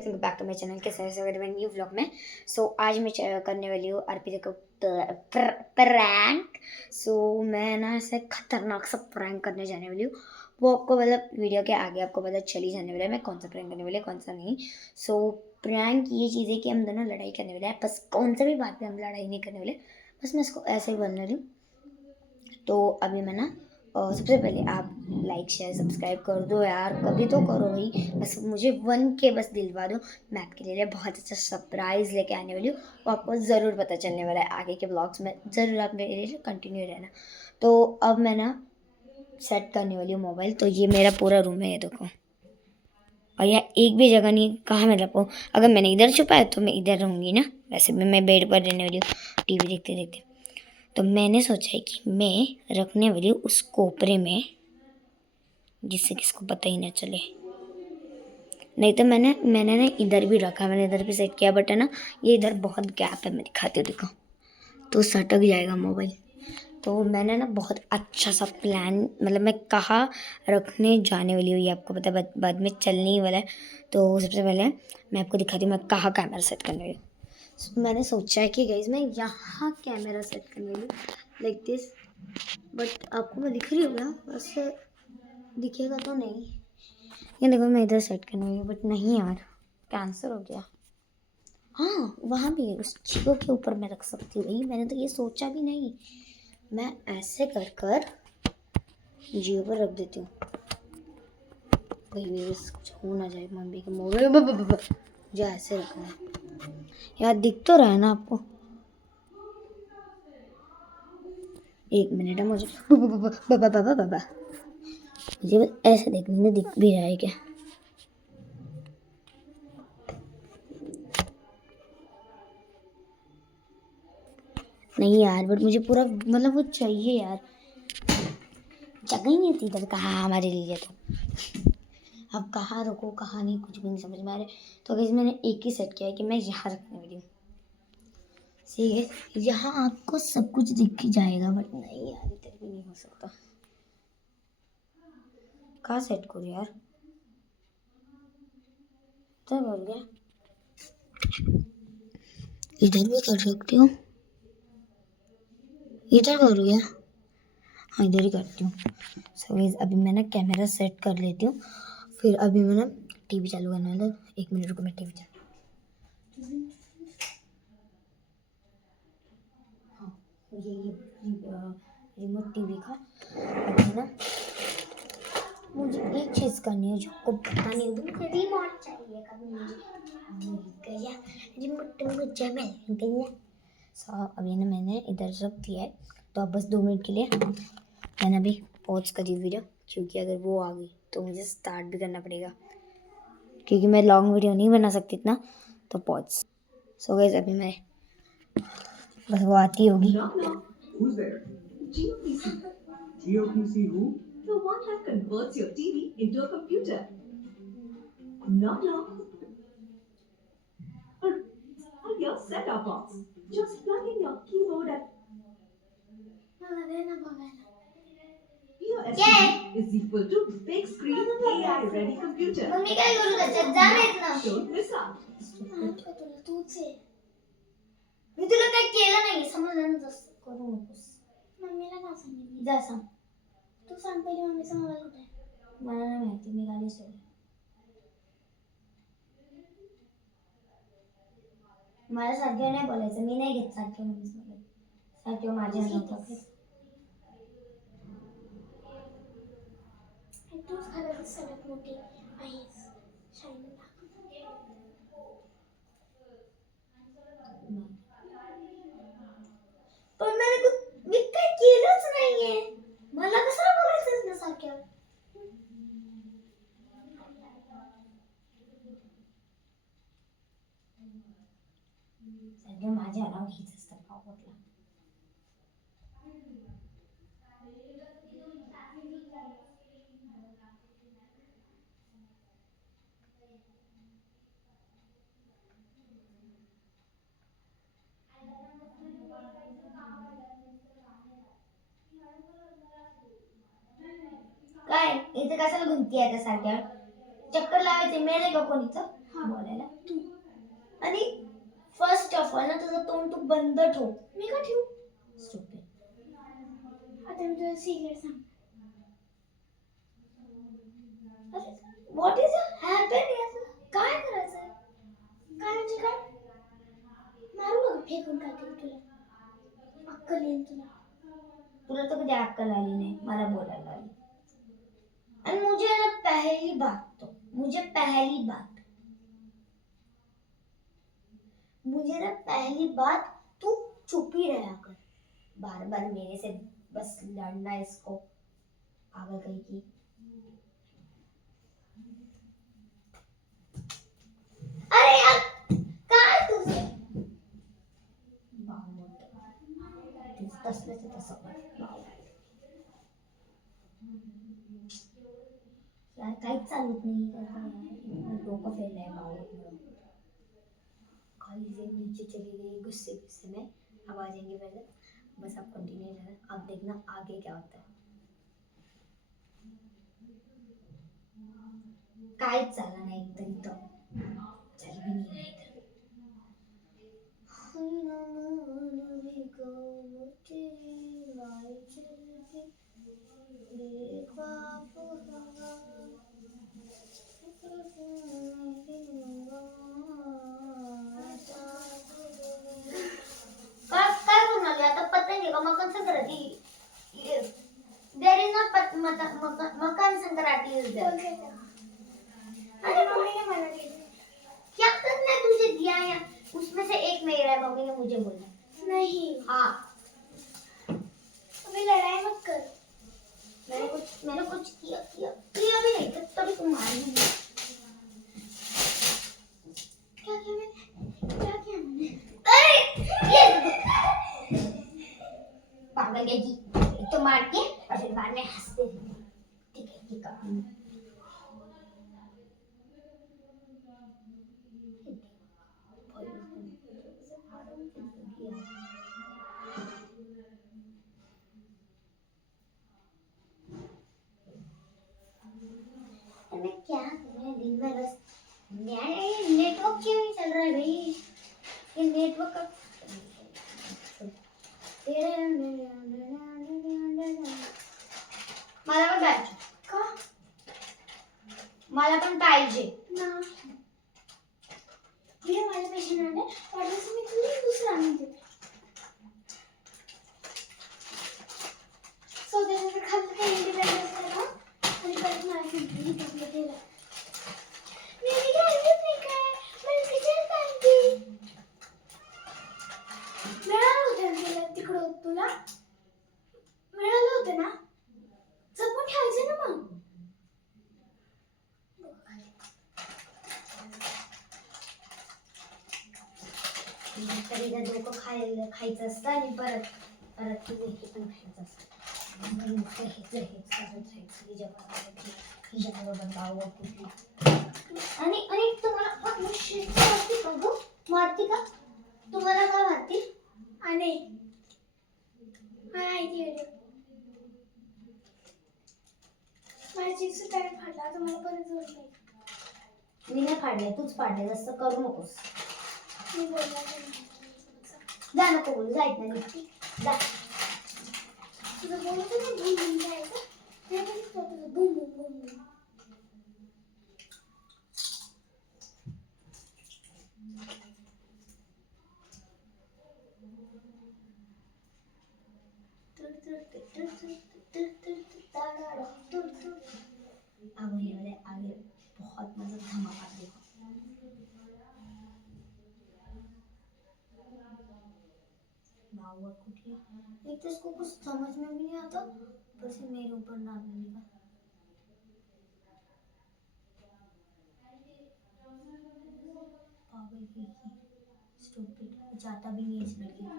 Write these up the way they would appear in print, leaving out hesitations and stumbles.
Welcome back to my channel के साथ स्वागत है न्यू व्लॉग में। आज मैं करने वाली हूँ अर्पिता को प्रैंक। मैं ना ऐसे खतरनाक सा प्रैंक करने जाने वाली हूँ। वो आपको मतलब वीडियो के आगे आपको पता चली जाने वाला है मैं कौन सा प्रैंक करने वाली है कौन सा नहीं। प्रैंक ये चीज़ है कि हम दोनों लड़ाई करने वाले हैं, बस कौन सा भी बात पे हम लड़ाई नहीं करने वाले, बस मैं इसको ऐसे ही बोलने रही हूँ। तो अभी मैं ना सबसे पहले आप लाइक शेयर सब्सक्राइब कर दो यार, कभी तो करो भाई, बस मुझे 1K बस दिलवा दो। मैं आपके लिए बहुत अच्छा सरप्राइज़ लेके आने वाली हूँ, वो आपको ज़रूर पता चलने वाला है आगे के ब्लॉग्स में, ज़रूर आप मेरे लिए कंटिन्यू रहना। तो अब मैं ना सेट करने वाली हूँ मोबाइल। तो ये मेरा पूरा रूम है, ये देखो, और यह एक भी जगह नहीं कहाँ मैं रखूँ। अगर मैंने इधर छुपाया तो मैं इधर रहूँगी ना, वैसे भी मैं बेड पर रहने वाली हूँ टीवी देखते देखते। तो मैंने सोचा है कि मैं रखने वाली हूँ उस कोपरे में, जिससे किसको पता ही ना चले। नहीं तो मैंने ना इधर भी रखा, मैंने इधर भी सेट किया, बट है ना ये इधर बहुत गैप है, मैं दिखाती हूँ, देखो, तो सटक जाएगा मोबाइल। तो मैंने ना बहुत अच्छा सा प्लान, मतलब मैं कहाँ रखने जाने वाली हूँ ये आपको पता बाद में चलने ही वाला है। तो सबसे पहले मैं आपको दिखाती हूँ मैं कहाँ कैमरा सेट करने वाली हूँ। मैंने सोचा है कि गाइस मैं यहाँ कैमरा सेट करने वाली हूँ, लाइक दिस। बट आपको मैं दिख रही हूँ क्या? वैसे दिखेगा तो नहीं। ये देखो मैं इधर सेट करने वाली हूँ, बट नहीं यार, कैंसिल हो गया। हाँ वहाँ भी उस चीज़ों के ऊपर मैं रख सकती हूँ भाई, मैंने तो ये सोचा भी नहीं। मैं ऐसे कर कर जियो पर रख देती हूँ भाई, कुछ हो ना जाए मम्मी के मोबाइल। मुझे ऐसे रखना है यार, दिख तो रहा है ना आपको। एक मिनट है मुझे, मुझे बस ऐसे देखने में दिख भी रहा है क्या? नहीं यार, बट मुझे पूरा मतलब वो चाहिए यार, जगह ही नहीं थी इधर कहाँ हमारे लिए। तो अब कहाँ रुको कहाँ नहीं कुछ भी नहीं समझ में आ रहा। तो अगर मैंने एक ही सेट किया है कि मैं यहाँ रखने वाली हूँ, सही है, यहाँ आपको सब कुछ दिख ही जाएगा, बट नहीं यार इधर भी नहीं हो सकता। कहाँ सेट करूँ यार, तो बोल गया इधर भी कर सकती हूँ, इधर करूँ क्या? हाँ इधर ही करती हूँ। अभी मैं ना कैमरा सेट कर लेती हूँ, फिर अभी मैं ना टीवी चालू करने वाला। एक मिनट रुको, मैं टीवी चालू, हाँ ये रिमोट टीवी का। अभी ना मुझे एक चीज़ करनी है जो आपको पता नहीं होगी, मुझे रिमोट चाहिए, कभी मुझे मिल गया रिमोट, मुझे मिल गया। अभी ना मैंने इधर रख दिया है, तो अब बस 2 मिनट के लिए मैंने अभी पॉज करी वीडियो, क्योंकि अगर वो आ गई तो मुझे स्टार्ट भी करना पड़ेगा, क्योंकि मैं लॉन्ग वीडियो नहीं बना सकती इतना। तो पॉज। गाइस अभी मैं बस वो आती होगी। Who's there? GeoPC. GeoPC who? The one that converts your TV into a computer. Knock knock. Or your set-top box. Just plug in your keyboard and POSTV is equal to big screen AI ready computer. Mummy काय करू त्याच्यात जा रे इथनं. Don't miss out. मी तुला काही केलं नाही, समजलं ना, जसं करू नकोस. मम्मीला का सांगितली? जा सांग. तू सांग पहिले मम्मीचा मोबाईल कुठे आहे? मला नाही माहिती, मी गाडी सोडली. मला सारखं नाही बोलायचं, मी नाही घेत सारखं मम्मीच मोबाईल, सारखं माझ्या नव्हतं. तूच घरात सगळ्यात मोठी आहेस, शाळेला टाक. पण मी काय केलंच नाहीये, मला कसं बोलायचं ना सारख्या. सारखं माझ्या नाव घ्यायचं असतं पावटला. काय इथे कशाला घुमती आहे त्या सारख्या? चक्कर लावायचे मेले का कोणीच? बोलायला तू. आणि फर्स्ट ऑफ ऑल ना तुझं तोंड तू बंद ठेव. मी का ठेवू? Stupid. आता मी तुला सिक्रेट सांग. What is happen? काय करायचंय? काय म्हणजे काय? मारू बघ फेकून काढतील तुला. अक्कल येईन तुला. तुला तर कधी अक्कल आली नाही, मला बोलायला आली. आणि मुझे ना पहली बात मुझे ना पहली बात तू चुप ही रहा कर. बार बार मेरे से बस लड़ना इसको पागल कहीं की. अरे यार काय तुझं तसल्याच तसं यार काहीच चालत नाही. डोकं फेललंय बावळीमुळं. खाली नीचे चली गई गुस्से गुस्से में. अब आ जाएंगे पहले. बस आप कंटिन्यू रहना. अब देखना आगे क्या होता है. काहीच झालं नाही एकदम इथं. चल भी नहीं रहा इधर. काय म्हणाले आता पतंग आहे का Makar Sankranti? There is not Makar Sankranti is there. बोलते का? अरे मम्मी ने मला दिली. क्या करना है तुझे दिया है? उसमें से एक मेरा है. मम्मी ने मुझे बोला. नहीं. हाँ अभी लड़ाई मत कर. मैंने कुछ किया भी नहीं था तभी तुम मारी. क्या किया मैंने? अरे ये पागल है जी. एक तो मार के और फिर बाद में हंसते थे. ठीक है ठीक है. मैं क्या करूं दिन भर बस. नेटवर्क क्यों नहीं चल रहा है भाई? ये नेटवर्क का मला पण पाहिजे. का? मला पण पाहिजे. ना. ये माझे पैसे मिळाले. वाटल्यास मी तुला दुसरा आणून देते. सो त्याच्यावर खाली काही इंडिपेंडन्स आहे ना. आणि परत मला सांगते ही कसलं केलं. मी घ्यायचंच नाही काय. मला कशाला सांगते? मिळालं होतं ना तुला तिकडं तुला? मिळालं होतं ना? जपून ठेवायचं ना मग. तरी डोकं खायचं असतं आणि परत तुझं हे पण खायचं असतं. आणि तुम्हाला मारती का? तुम्हाला का मारती? आणि माहिती व्हिडिओ माझी चिप्स पॅकेट फाटला. आता मला परत जोड पाहिजे. मी नाही फाडले, तूच फाडले. जास्त करू नकोस. मी बोलला नाही. जा नको बोलू. जायत नाही जा. तुझं बोलत ना बूम बूम जायचं. ते पण तुझं बूम बूम बूम बूम. अब होने वाले आगे बहुत मजा धमाका देखो. एक तो इसको कुछ समझ में भी नहीं आता, ऊपर से मेरे ऊपर नाचने का. पागल की स्टूपिड. जाता भी नहीं इस लड़की को.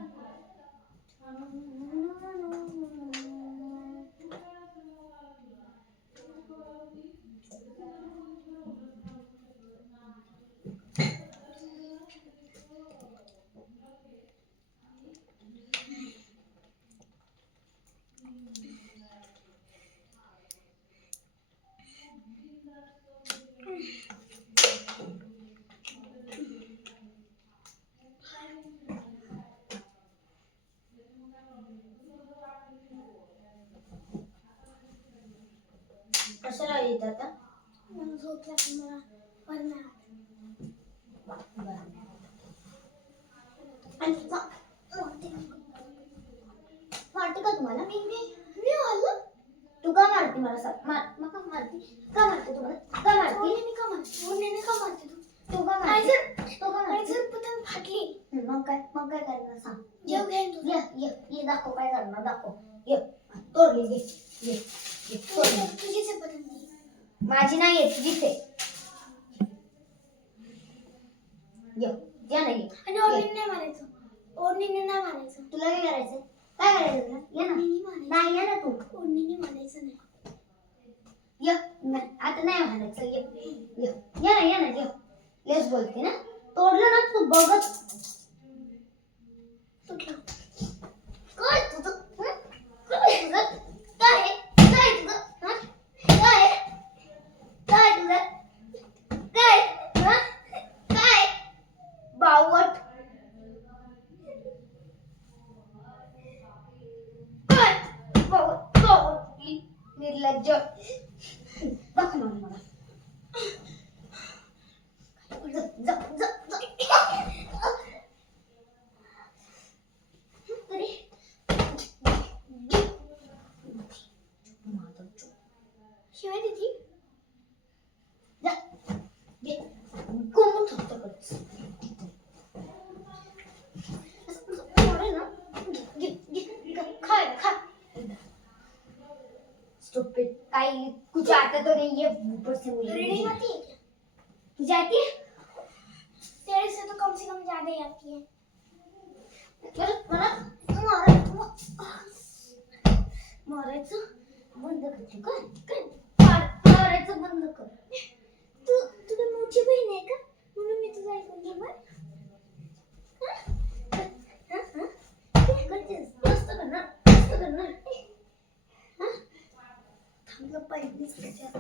येतं आता? मला झोप लागली मला बरं नाही वाटत. आणि वाटतं का तुम्हाला? मी आलो तू का मारते मला? मग का मारते? का मारते तुम्हाला? का मारते? ओढणीने का मारते तू? तू का काय मारते? जर तू का काय मारते? जर पतंग फाटली मग काय करणार सांग? जेव घेईन तू. ये दाखव काय करणार, दाखव. ये तोडली, ये तोडली. तुझीच आहे पतंग ती. माझी नाही आहे, तुझीच आहे. ये नाही. आणि ओढणीने नाही मारायचं. ओढणीने नाही मारायचं. तुला काय करायचंय? काय करायचं तुला? ये ना. ओढणीने मारायचं. नाही ये ना तू. ओढणीने मारायचं नाही. ये आता नाही म्हणायचं. ये ना. लेस बोलते ना. तोडलं ना तू बघत. तुटलं. काय तुझं? काय तुझं? काय तुझं? काय तुझं? काय बावट? काय बावट निर्लज्ज. दाखव मला. जा. तरी शिवाय देती. जा. ये. कोण ठोकतो करतोस? असं ना. खा. स्टूपिड. काही कुछ आता तो नहीं है ऊपर से मुझे रीडिंग आती है क्या? तुझे आती है? तेरे से तो कम से कम ज्यादा ही आती है. मला मारायचं बंद करते काय मारायचं बंद कर. तुझी मोठी बहीण आहे का? म्हणून मी तुझं ऐकून घेणार. काय करतेस? मस्त करणार. थांबलं पाहिजेच त्याच्या आता.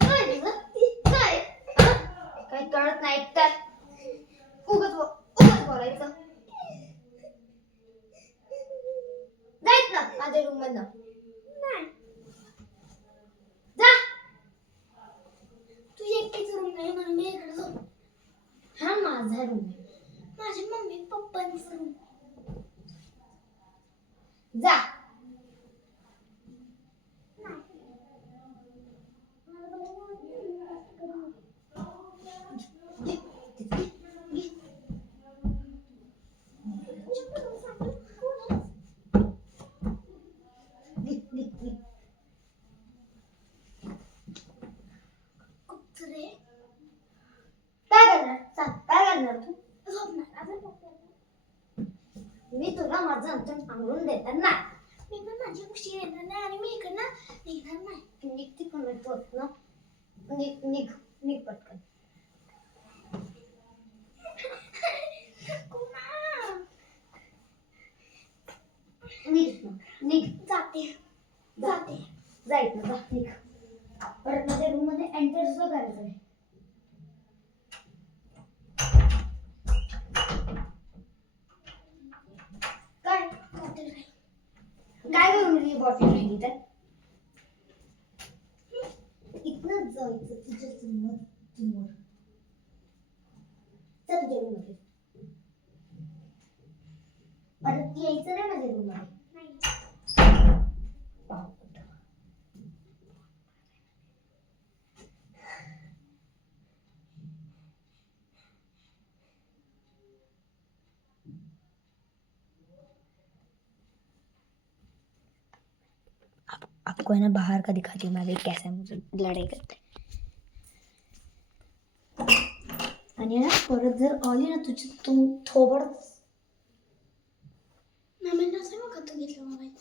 काय तुझं? काय कळत नाही तर उगाच बोलायचं. जायत ना माझ्या रूम मधनं. नाही. जा. तुझी एकटीच रूम नाही म्हणून मी इकडे झोप. हा माझा रूम आहे. माझी मम्मी पप्पांचं रूम. जा. कुत्रे काय करणार? सांग काय करणार तू? झोपणार. आता झोपणार. मी तुला माझं अंतर सांगून देणार नाही. मी पण माझी गोष्टी येणार नाही आणि मी इकडनं निघणार नाही. निघते कमेंट होत ना. निघ पटकन. कुमार. निघ. जाते. जायत ना. जा निघ. परत माझ्या रूम मध्ये एंटर सुद्धा करायचं नाही. काय करून ही बॉटल राहिली तर इथनच जायचं तुझ्या समोर. चल तुझ्या रूम मध्ये. परत यायचं नाही माझ्या रूम मध्ये. आपको है ना बाहर का दिखाती हूँ मैं अभी कैसे मुझे लड़ाई करते. आणि ना परत जर आली ना तुझी तुम थोबड. मम्मींना सांग का तू घेतलं मोबाईल.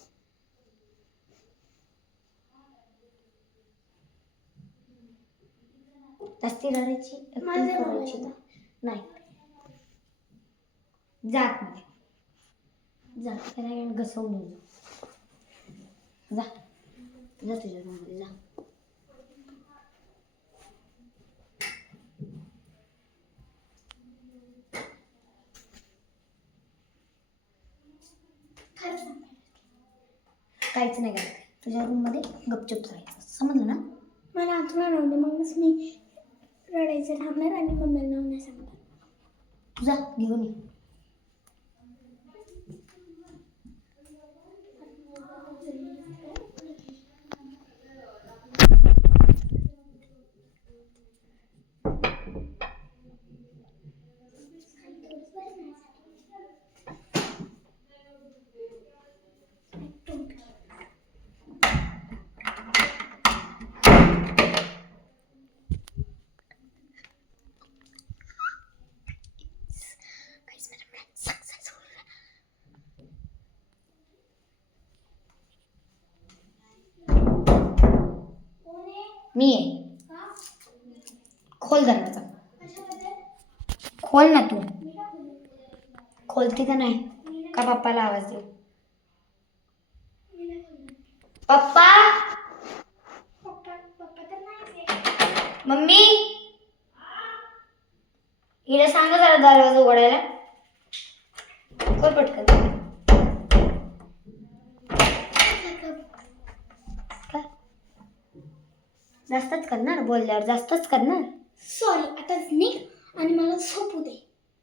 जास्ती रडायची माझे करायची मोबाईल. नाही. जात नाही. जा त्याला घसवून येऊ. जा तुझ्या रूममध्ये जा. खरं सांग. काहीच नाही करत. तुझ्या रूममध्ये गपचूप राहायचं, समजलं ना? मला आतून आणवलं मगच मी रडायचं थांबणार आणि मम्मीला नाव नाही सांगणार. तुझा घेऊन ये. मी आहे. खोल दरवाजा. खोल ना तू. खोलती का नाही का पप्पाला आवाज देऊ? पप्पा मम्मी हिला सांगा जरा दरवाजा उघडायला. खोल पटकन. काय जास्तच करणार बोलल्यावर? जास्तच करणार. सॉरी, आताच निघ आणि मला झोपू दे.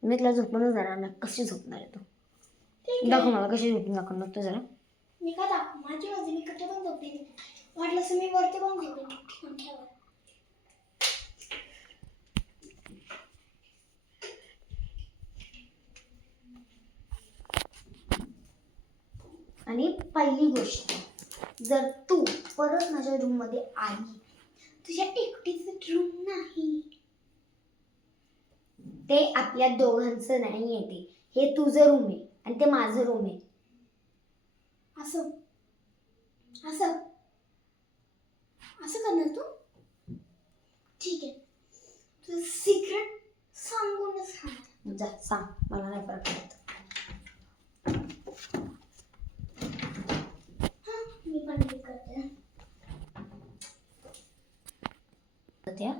मी तुला झोपूनच जाणार नाही. कशी झोपणार आहे तू? ठीक दाखव आहे. मला कशी झोपून दाखवणार तू जरा. मी का दाखवू? माझी बाजू मी कुठे पण झोपते. वाटलं असं मी वरती पण झोपेन पंख्यावर. आणि पहिली गोष्ट, जर तू परत माझ्या रूममध्ये आली, तुझ्या एकटीच रूम नाही. ते आपल्या दोघांचं नाही आहे. हे तुझं रूम आहे आणि ते माझं रूम आहे. असं असं असं करणार तू? ठीक आहे, तुझं सिक्रेट सांगूनच सांग. जा सांग, मला नाही फरक पडत. मी पण हे करते. त्या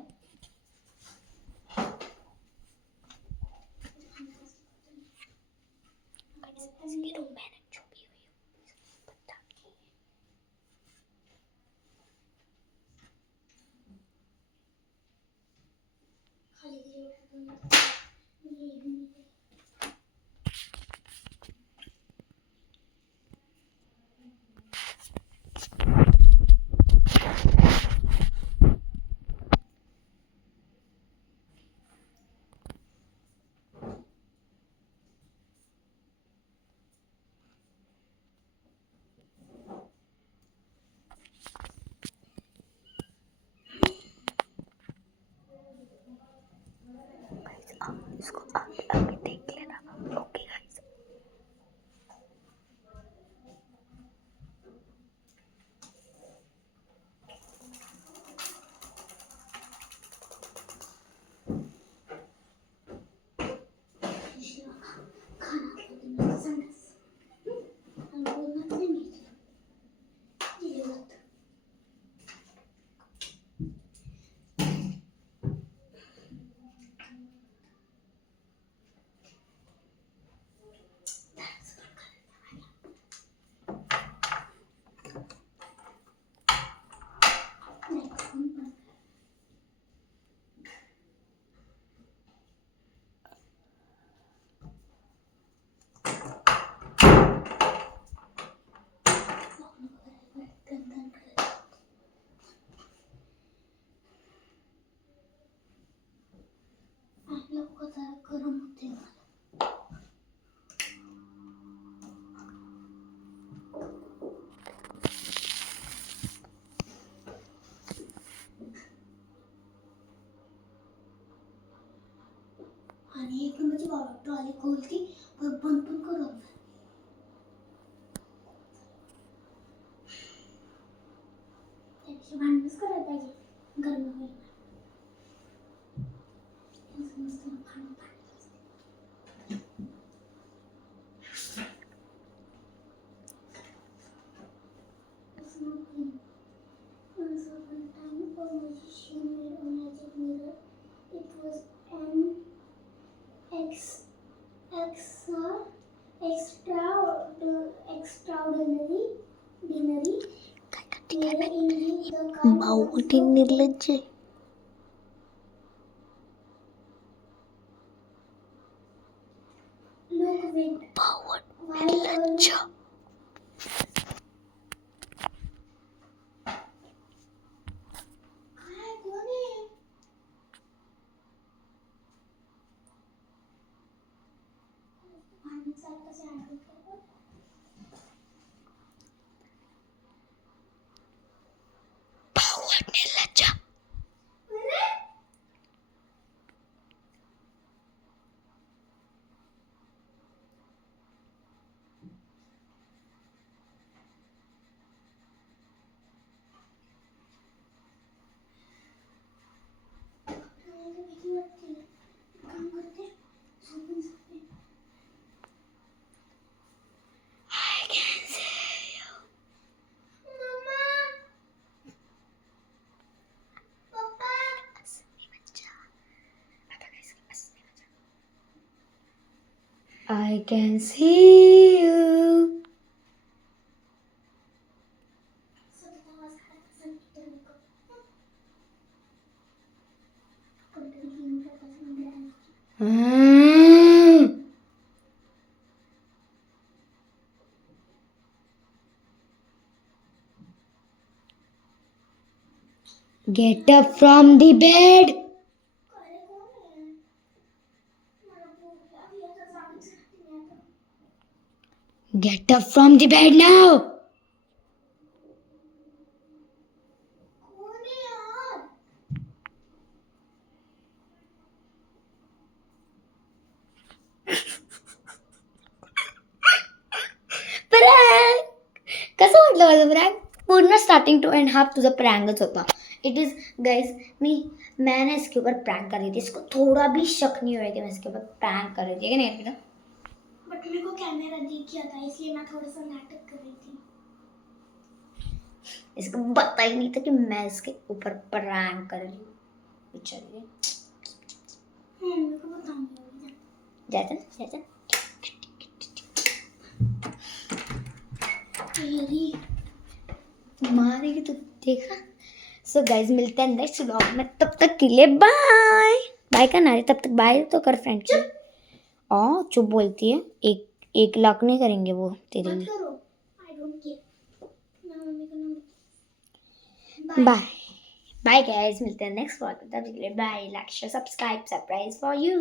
इसको अभी देख लेना. Okay guys. गरम होते मला. आणि एक नंबरची ट्रॉली खोलती पण बंद पण करत नाही. त्यापेक्षा भांडणच करायला पाहिजे. गरम होईल मस्त भांडण Once upon a time, a magician made a magic mirror. It was an extraordinary मेरे इंग्लिश तो काम बावटी निर्लज्ज आहे. लोक वेट बावट वाई निर्लज्ज. काय कोण आहे भांडणासारखं कसे आठवत करतो बावट निर्लज्ज. अरे मला भीती वाटते काम करते झोपून जाते I can see you. मम्मा पप्पा असली मज्जा. आता काय झालं? असली मज्जा. I can see you. सतत आवाज काढत असेल तर नको कोणतरी घेऊन जात असेल मिळालं Get up from the bed. अरे कोण आहे मला भूक लागली आता जागीच राहते मी आता Get up from the bed now. कोण आहे यार प्रँक. कसं वाटलं माझं प्रँक? पूर्ण स्टार्टिंग टू एंड हाफ तुझा प्रँकच होता. इट इज गाइज मैं ना इसके ऊपर प्रैंक कर रही थी. इसको थोड़ा भी शक नहीं हुआ कि मैं इसके ऊपर प्रैंक कर रही थी, है कि नहीं अर्पिता? बट मेरे को कैमरा दिख गया था इसलिए मैं थोड़ा सा नाटक कर रही थी इसको पता ही नहीं था कि मैं इसके ऊपर प्रैंक कर रही हूँ. बेचारी. मेरे को बताऊंगी जाता ना जाता. तेरी मारेगी तो देखा. सो गाइज मिलते हैं नेक्स्ट व्लॉग में. तब तक के लिए बाय. बाय करना है तब तक. बाय तो कर फ्रेंड. चुप बोलती है. 1 लाख नहीं करेंगे वो तेरे मत लिए. करो आई डोंट केयर मैं मम्मी को ना बाय बाय गाइज. मिलते हैं नेक्स्ट व्लॉग में. तब तक के लिए bye. Like share subscribe. Surprise for you.